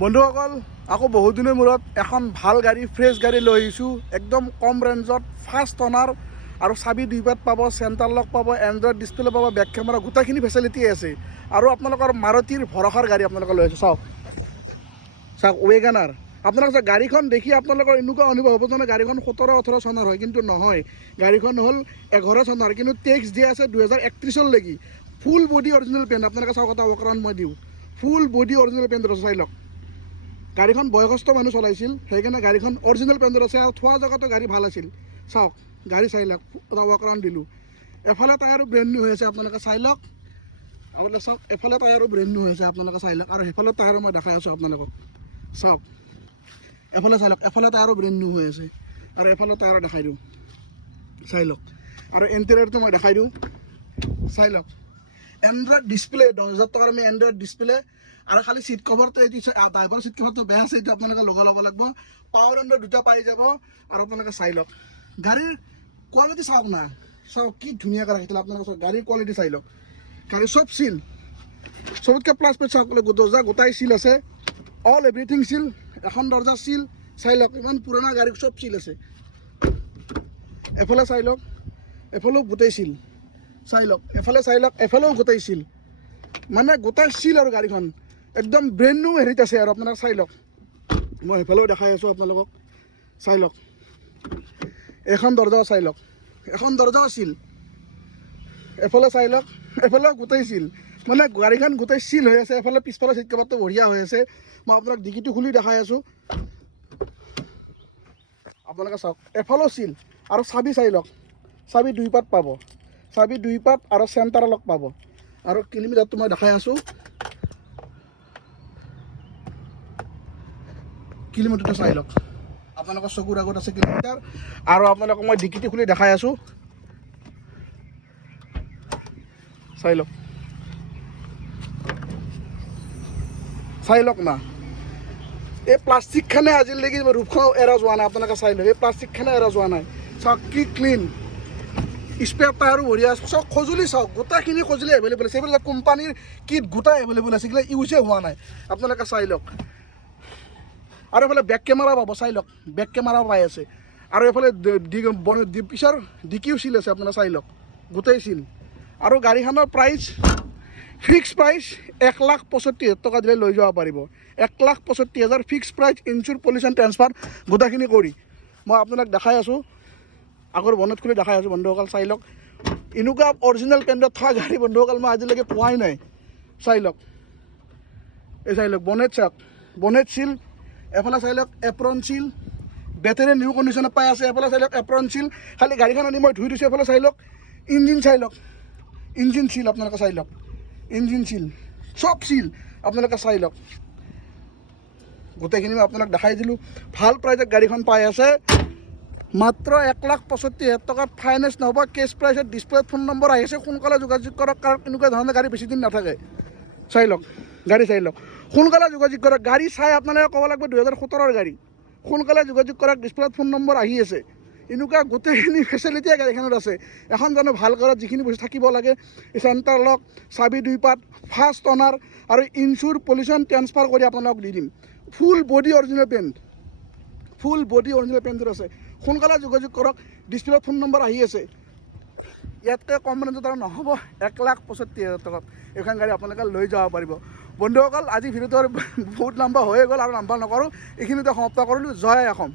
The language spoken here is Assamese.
বন্ধুসকল আকৌ বহুত দিনৰ মূৰত এখন ভাল গাড়ী ফ্ৰেছ গাড়ী লৈ আহিছোঁ একদম কম ৰেঞ্জত ফাৰ্ষ্ট অনাৰ আৰু চাবি দুই পাত পাব চেণ্টাৰ লক পাব এণ্ড্ৰইড ডিছপ্লে পাব বেক কেমেৰা গোটেইখিনি ফেচিলিটি আছে আৰু আপোনালোকৰ মাৰুতিৰ ভৰসাৰ গাড়ী আপোনালোকে লৈ আহিছোঁ চাওক ৱেগানাৰ আপোনালোকে গাড়ীখন দেখি আপোনালোকৰ এনেকুৱা অনুভৱ হ'ব যেনে গাড়ীখন 17-18 চনৰ হয় কিন্তু নহয় গাড়ীখন হ'ল 11 চনৰ কিন্তু টেক্স দিয়া আছে 2031 লৈকে ফুল বডি অৰিজিনেল পেণ্ট আপোনালোকে চাওক এটা ৱকৰাউণ্ড মই দিওঁ ফুল বডি অৰিজিনেল পেণ্ট চাই লওক গাড়ীখন বয়সস্থ মানুহ চলাইছিল সেইকাৰণে গাড়ীখন অৰিজিনেল পেণ্টত আছে আৰু থোৱা জেগাতো গাড়ী ভাল আছিল চাওক গাড়ী চাই লওক এটা ৱকৰাউণ্ড দিলোঁ এফালে টায়াৰো ব্ৰেণ্ড নিউ হৈ আছে আপোনালোকে চাই লওক আপোনালোকে চাওক এফালে টায়াৰো ব্ৰেণ্ড নিউ হৈ আছে আপোনালোকে চাই লওক আৰু সেইফালে টায়াৰো মই দেখাই আছোঁ আপোনালোকক চাওক এফালে চাই লওক এফালে টায়াৰো ব্ৰেণ্ড নিউ হৈ আছে আৰু এফালে টায়াৰো দেখাই দিওঁ চাই লওক আৰু ইণ্টেৰিয়ৰটো মই দেখাই দিওঁ চাই লওক এণ্ড্ৰইড ডিছপ্লে 10,000 টকাৰ আমি এণ্ড্ৰইড ডিছপ্লে আৰু খালি চিট কভাৰটো এইটো ড্ৰাইভাৰ চিট কভাৰটো বেয়া আছে এইটো আপোনালোকে লগাই ল'ব লাগিব পাৱাৰ এণ্ড্ৰইড দুটা পাই যাব আৰু আপোনালোকে চাই লওক গাড়ীৰ কোৱালিটি চাওক না চাওক কি ধুনীয়াকৈ ৰাখিছিলে আপোনালোকে চাওক গাড়ীৰ কোৱালিটি চাই লওক গাড়ী চব চিল চবতকৈ প্লাছ পইণ্ট চাওক দৰ্জা গোটাই চিল আছে অল এভৰিথিং চিল এখন দৰ্জা চিল চাই লওক ইমান পুৰণা গাড়ী চব চিল আছে এফালে চাই লওক এফালেও গোটেই চিল চাই লওক এফালে চাই লওক এফালেও গোটেই চিল মানে গোটেই চিল আৰু গাড়ীখন একদম ব্ৰেণ্ড নিউ হেৰিত আছে আৰু আপোনালোকে চাই লওক মই সেইফালেও দেখাই আছোঁ আপোনালোকক চাই লওক এখন দৰ্জাও চাই লওক এখন দৰ্জাও চিল এফালে চাই লওক এফালেও গোটেই চিল মানে গাড়ীখন গোটেই চিল হৈ আছে এফালে পিছফালে চিট কভাৰটো বঢ়িয়া হৈ আছে মই আপোনাক ডিকিটো খুলি দেখাই আছোঁ আপোনালোকে চাওক এফালেও চিল আৰু চাবি চাই লওক চাবি দুই পাত পাব চাবি দুই পাত আৰু চেণ্টাৰ লক পাব আৰু কিলোমিটাৰটো মই দেখাই আছোঁ কিলোমিটাৰটো চাই লওক আপোনালোকৰ চকুৰ আগত আছে কিলোমিটাৰ আৰু আপোনালোকক মই ডিকিটো খুলি দেখাই আছোঁ চাই লওক চাই লওক না এই প্লাষ্টিকখানে আজিলৈকে ৰূপখন এৰা যোৱা নাই আপোনালোকে চাই লওক এই প্লাষ্টিকখানে এৰা যোৱা নাই চাওক কি ক্লিন স্পেয়াৰ টায়াৰো বঢ়িয়া চাওক সঁজুলি চাওক গোটেইখিনি সঁজুলি এভেইলেবল আছে এইবিলাক কোম্পানীৰ কিট গোটাই এভেইলেবল আছে এইবিলাক ইউজে হোৱা নাই আপোনালোকে চাই লওক আৰু এইফালে বেক কেমেৰা পাব চাই লওক বেক কেমেৰাও পাই আছে আৰু এইফালে পিছৰ ডিকিও চিল আছে আপোনালোকে চাই লওক গোটেই চিল আৰু গাড়ীখনৰ প্ৰাইচ ফিক্স প্ৰাইচ 1,65,000 টকা দিলে লৈ যাব পাৰিব 1,65,000 ফিক্স প্ৰাইচ ইঞ্চুৰ পলিউশ্যন ট্ৰেন্সফাৰ গোটেইখিনি কৰি মই আপোনাক দেখাই আছোঁ আগৰ বনত খুলি দেখাই আছোঁ বন্ধুসকল চাই লওক এনেকুৱা অৰিজিনেল পেণ্টত থকা গাড়ী বন্ধুসকল মই আজিলৈকে পোৱাই নাই চাই লওক এই চাই লওক বনেট চাওক বনেট চিল এফালে চাই লওক এপ্ৰন চিল বেটেৰী নিউ কণ্ডিশ্যনত পাই আছে এফালে চাই লওক এপ্ৰন চিল খালি গাড়ীখন আনি মই ধুই দিছোঁ এফালে চাই লওক ইঞ্জিন চাই লওক ইঞ্জিন চিল আপোনালোকে চাই লওক ইঞ্জিন চিল চব চিল আপোনালোকে চাই লওক গোটেইখিনি মই আপোনাক দেখাই দিলোঁ ভাল প্ৰাইজত গাড়ীখন পাই আছে মাত্ৰ 1,65,000 টকাত ফাইনেন্স নহ'ব কেছ প্ৰাইচত ডিছপ্লেত ফোন নম্বৰ আহি আছে সোনকালে যোগাযোগ কৰক কাৰণ এনেকুৱা ধৰণৰ গাড়ী বেছি দিন নাথাকে চাই লওক গাড়ী চাই লওক সোনকালে যোগাযোগ কৰক গাড়ী চাই আপোনালোকে ক'ব লাগিব 2017 গাড়ী সোনকালে যোগাযোগ কৰক ডিছপ্লেত ফোন নম্বৰ আহি আছে এনেকুৱা গোটেইখিনি ফেচিলিটিয়ে গাড়ীখনত আছে এখন জানো ভাল ঘৰত যিখিনি বস্তু থাকিব লাগে চেণ্টাৰ লক চাবি দুই পাত ফাৰ্ষ্ট অনাৰ আৰু ইঞ্চুৰ পলিউশ্যন ট্ৰেন্সফাৰ কৰি আপোনালোকক দি দিম full body original paint full body original পেণ্টত আছে সোনকালে যোগাযোগ কৰক ডিছপ্লেত ফোন নম্বৰ আহি আছে ইয়াতকৈ কম ৰেঞ্জত আৰু নহ'ব 1,65,000 টকাত এইখন গাড়ী আপোনালোকে লৈ যাব পাৰিব বন্ধুসকল আজি ভিডিঅ'টো বহুত লম্বা হৈ গ'ল আৰু লম্বা নকৰোঁ এইখিনিতে সমাপ্ত কৰিলোঁ জয় অসম।